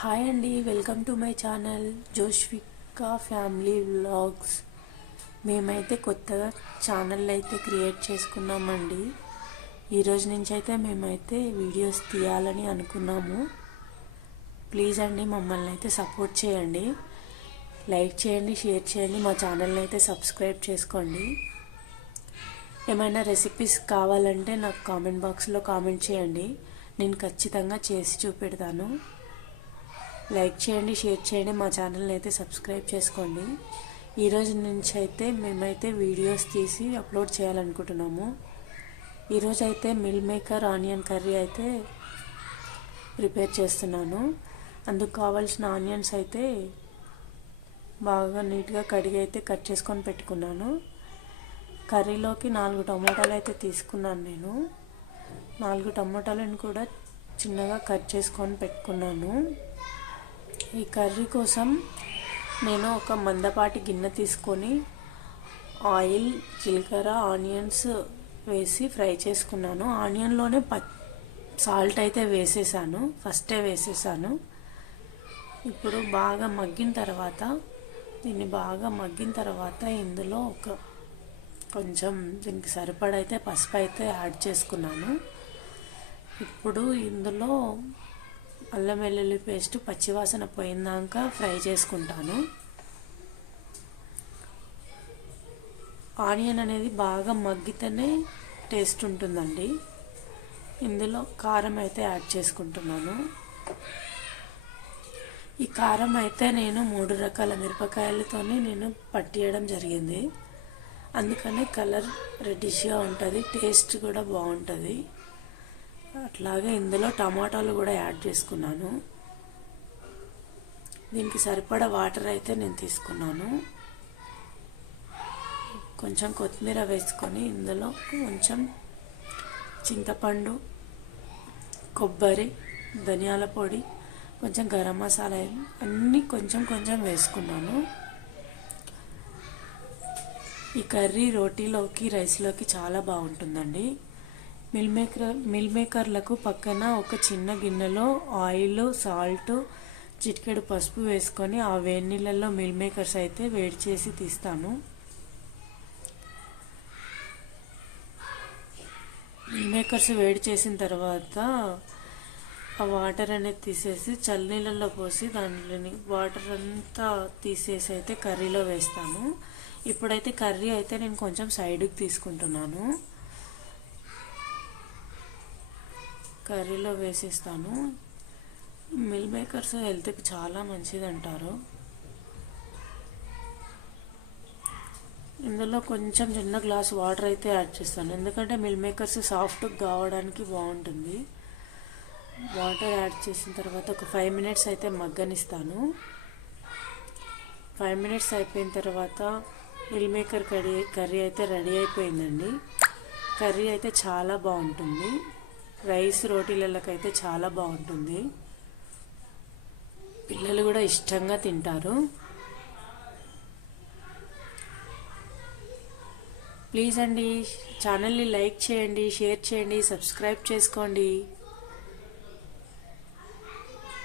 Hi అండి, welcome to my channel Joshvika family vlogs. మేమైతే కొత్తగా ఛానల్ అయితే క్రియేట్ చేసుకున్నామండి. ఈరోజు నుంచి అయితే మేమైతే వీడియోస్ తీయాలని అనుకున్నాము. ప్లీజ్ అండి మమ్మల్ని అయితే సపోర్ట్ చేయండి, లైక్ చేయండి, షేర్ చేయండి, మా ఛానల్ని అయితే సబ్స్క్రైబ్ చేసుకోండి. ఏమైనా రెసిపీస్ కావాలంటే నాకు కామెంట్ బాక్స్లో కామెంట్ చేయండి, నేను ఖచ్చితంగా చేసి చూపెడతాను. లైక్ చేయండి, షేర్ చేయండి, మా ఛానల్ని అయితే సబ్స్క్రైబ్ చేసుకోండి. ఈరోజు నుంచి అయితే మేమైతే వీడియోస్ తీసి అప్లోడ్ చేయాలనుకుంటున్నాము. ఈరోజు అయితే మిల్ మేకర్ ఆనియన్ కర్రీ అయితే ప్రిపేర్ చేస్తున్నాను. అందుకు కావాల్సిన ఆనియన్స్ అయితే బాగా నీట్గా కడిగి అయితే కట్ చేసుకొని పెట్టుకున్నాను. కర్రీలోకి 4 టమాటాలు అయితే తీసుకున్నాను. నేను 4 టమాటాలను కూడా చిన్నగా కట్ చేసుకొని పెట్టుకున్నాను. ఈ కర్రీ కోసం నేను ఒక మందపాటి గిన్నె తీసుకొని ఆయిల్, జీలకర్ర, ఆనియన్స్ వేసి ఫ్రై చేసుకున్నాను. ఆనియన్లోనే సాల్ట్ అయితే వేసేసాను, ఫస్టే వేసేసాను. ఇప్పుడు బాగా మగ్గిన తర్వాత ఇందులో కొంచెం దీనికి సరిపడైతే పసుపు అయితే యాడ్ చేసుకున్నాను. ఇప్పుడు ఇందులో అల్లం వెల్లుల్లి పేస్ట్ పచ్చివాసన పోయిందాక ఫ్రై చేసుకుంటాను. ఆనియన్ అనేది బాగా మగ్గితేనే టేస్ట్ ఉంటుందండి. ఇందులో కారం అయితే యాడ్ చేసుకుంటున్నాను. ఈ కారం అయితే నేను 3 రకాల మిరపకాయలతోనే నేను పట్టియడం జరిగింది. అందుకని కలర్ రెడ్డిష్గా ఉంటుంది, టేస్ట్ కూడా బాగుంటుంది. అట్లాగే ఇందులో టమాటాలు కూడా యాడ్ చేసుకున్నాను. దీనికి సరిపడా వాటర్ అయితే నేను తీసుకున్నాను. కొంచెం కొత్తిమీర వేసుకొని ఇందులో కొంచెం చింతపండు, కొబ్బరి, ధనియాల పొడి, కొంచెం గరం మసాలా అన్నీ కొంచెం వేసుకున్నాను. ఈ కర్రీ రోటీలోకి, రైస్లోకి చాలా బాగుంటుందండి. మిల్ మేకర్లకు పక్కన ఒక చిన్న గిన్నెలో ఆయిల్, సాల్ట్, చిటికెడు పసుపు వేసుకొని ఆ వేడి నీళ్ళల్లో మిల్ మేకర్స్ అయితే వేడి చేసి తీస్తాను. మిల్ మేకర్స్ వేడి చేసిన తర్వాత ఆ వాటర్ అనేది తీసేసి చల్లనీళ్ళల్లో పోసి దాంట్లోని వాటర్ అంతా తీసేసి అయితే కర్రీలో వేస్తాను. ఇప్పుడైతే కర్రీ అయితే నేను కొంచెం సైడ్కి తీసుకుంటున్నాను, కర్రీలో వేసేస్తాను. మిల్ మేకర్స్ హెల్త్కి చాలా మంచిది అంటారు. ఇందులో కొంచెం చిన్న గ్లాస్ వాటర్ అయితే యాడ్ చేస్తాను, ఎందుకంటే మిల్ మేకర్స్ సాఫ్ట్గా కావడానికి బాగుంటుంది. వాటర్ యాడ్ చేసిన తర్వాత ఒక 5 మినిట్స్ అయితే మగ్గనిస్తాను. 5 మినిట్స్ అయిపోయిన తర్వాత మిల్ మేకర్ కర్రీ అయితే రెడీ అయిపోయిందండి. కర్రీ అయితే చాలా బాగుంటుంది, రైస్ రోటీలకైతే చాలా బాగుంటుంది. పిల్లలు కూడా ఇష్టంగా తింటారు. ప్లీజ్ అండి ఛానల్ని లైక్ చేయండి, షేర్ చేయండి, సబ్స్క్రైబ్ చేసుకోండి.